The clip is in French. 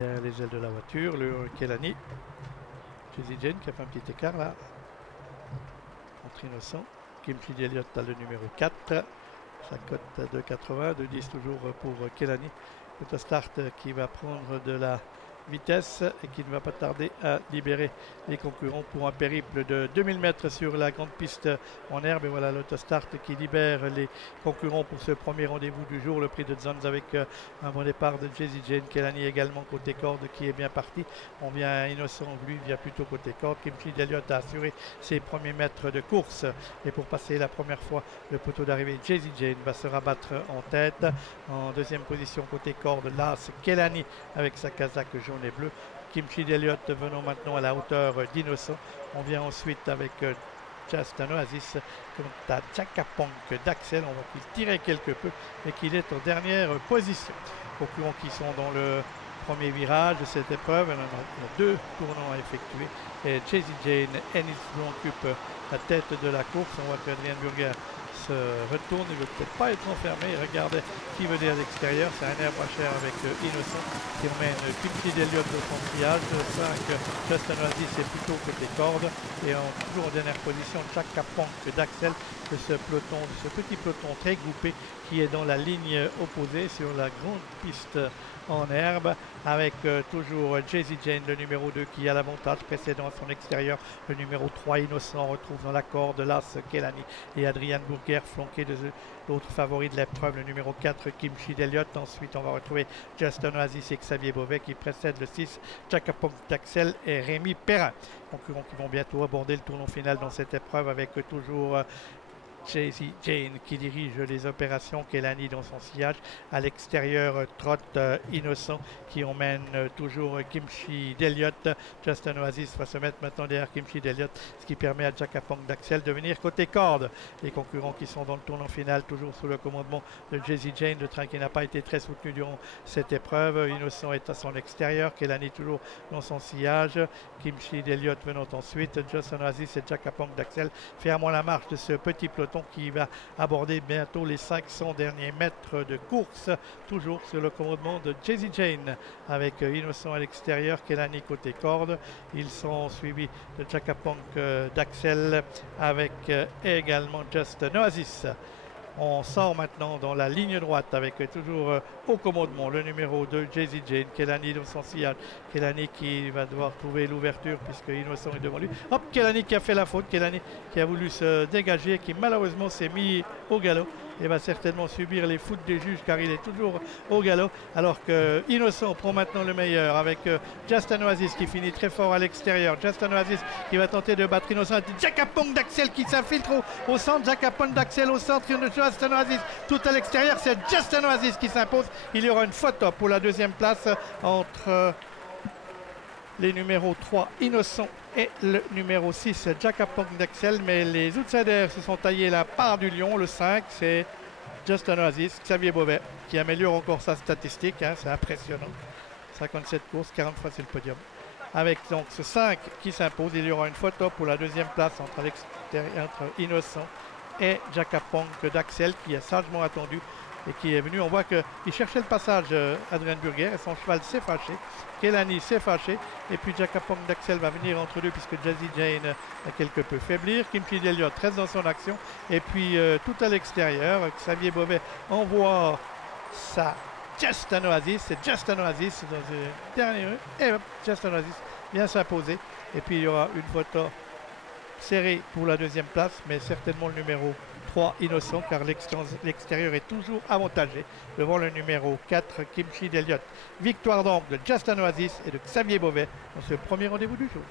Derrière les ailes de la voiture, le Kelani. Jesse Jane qui a fait un petit écart là. Contre Innocent. Kimchi Elliott a le numéro 4. Sa cote 2,80, 2,10 toujours pour Kelani. Autostart qui va prendre de la vitesse et qui ne va pas tarder à libérer les concurrents pour un périple de 2000 mètres sur la grande piste en herbe. Et voilà l'autostart qui libère les concurrents pour ce premier rendez-vous du jour, le prix de Zanz avec un bon départ de Jesse Jane. Kelani également côté corde qui est bien parti. On vient Innocent, lui vient plutôt côté corde. Kimchi Elliott a assuré ses premiers mètres de course et pour passer la première fois le poteau d'arrivée, Jesse Jane va se rabattre en tête. En deuxième position côté corde, là c'est Kelani avec sa casaque jaune et bleu. Kimchi Elliott venant maintenant à la hauteur d'Innocent. On vient ensuite avec Just an Oasis quant à Jacapong d'Axel. On voit qu'il tirait quelque peu et qu'il est en dernière position. Concurrents qui sont dans le premier virage de cette épreuve. Il y a deux tournants à effectuer. Et Jesse Jane et Nils Blom occupent la tête de la course. On voit qu'Adrien Burger se retourne, il ne veut peut-être pas être enfermé. Regardez qui venait à l'extérieur, c'est un air pas cher avec Innocent qui emmène Kimchi Elliott de son triage. 5, Just an Oasis c'est plutôt côté corde et toujours en dernière position Jacapong d'Axel de ce peloton, de ce petit peloton très groupé qui est dans la ligne opposée sur la grande piste en herbe avec toujours Jesse Jane le numéro 2 qui a l'avantage précédent à son extérieur. Le numéro 3 Innocent retrouve dans la corde l'As Kelani et Adrian Burger flanqué de l'autre favori de l'épreuve, le numéro 4 Kimchi Elliott. Ensuite on va retrouver Just an Oasis et Xavier Beauvais qui précèdent le 6 Jacapong d'Axel et Rémi Perrin. Concurrents qui vont bientôt aborder le tournant final dans cette épreuve avec toujours Jesse Jane qui dirige les opérations, Kelani dans son sillage. À l'extérieur, trotte Innocent qui emmène toujours Kimchi Elliott. Just an Oasis va se mettre maintenant derrière Kimchi Elliott, ce qui permet à Jacapong d'Axel de venir côté corde. Les concurrents qui sont dans le tournant final, toujours sous le commandement de Jesse Jane, le train qui n'a pas été très soutenu durant cette épreuve. Innocent est à son extérieur, Kelani toujours dans son sillage. Kimchi Elliott venant ensuite. Just an Oasis et Jacapong d'Axel fermant la marche de ce petit peloton qui va aborder bientôt les 500 derniers mètres de course, toujours sur le commandement de Jesse Jane avec Innocent à l'extérieur, Kelani côté corde. Ils sont suivis de Jacapong d'Axel avec également Just an Oasis. On sort maintenant dans la ligne droite avec toujours au commandement le numéro 2 Jesse Jane, Kelani dans son sillage. Kelani qui va devoir trouver l'ouverture puisque Innocent est devant lui. Hop, Kelani qui a fait la faute, Kelani qui a voulu se dégager, qui malheureusement s'est mis au galop et va certainement subir les foudres des juges car il est toujours au galop, alors que Innocent prend maintenant le meilleur avec Just an Oasis qui finit très fort à l'extérieur. Just an Oasis qui va tenter de battre Innocent. Jacapong d'Axel qui s'infiltre au centre. Jacapong d'Axel au centre. Just an Oasis tout à l'extérieur. C'est Just an Oasis qui s'impose. Il y aura une photo pour la deuxième place entre les numéros 3 Innocent et le numéro 6 Jacapong d'Axel, mais les outsiders se sont taillés la part du lion. Le 5 c'est Just an Oasis, Xavier Beauvais qui améliore encore sa statistique, hein, c'est impressionnant. 57 courses, 40 fois c'est le podium. Avec donc ce 5 qui s'impose, il y aura une photo pour la deuxième place entre Innocent et Jacapong d'Axel qui est sagement attendu et qui est venu. On voit qu'il cherchait le passage Adrien Burger et son cheval s'est fâché. Kelani s'est fâché et puis Jacapong d'Axel va venir entre deux puisque Jesse Jane a quelque peu faiblir. Kimchi Elliott reste dans son action et puis tout à l'extérieur, Xavier Beauvais envoie sa Just an Oasis. C'est Just an Oasis dans le dernier et hop, Just an Oasis vient s'imposer et puis il y aura une photo serrée pour la deuxième place, mais certainement le numéro 3 Innocent car l'extérieur est toujours avantagé devant le numéro 4 Kimchi Elliott. Victoire donc de Just an Oasis et de Xavier Beauvais dans ce premier rendez-vous du jour.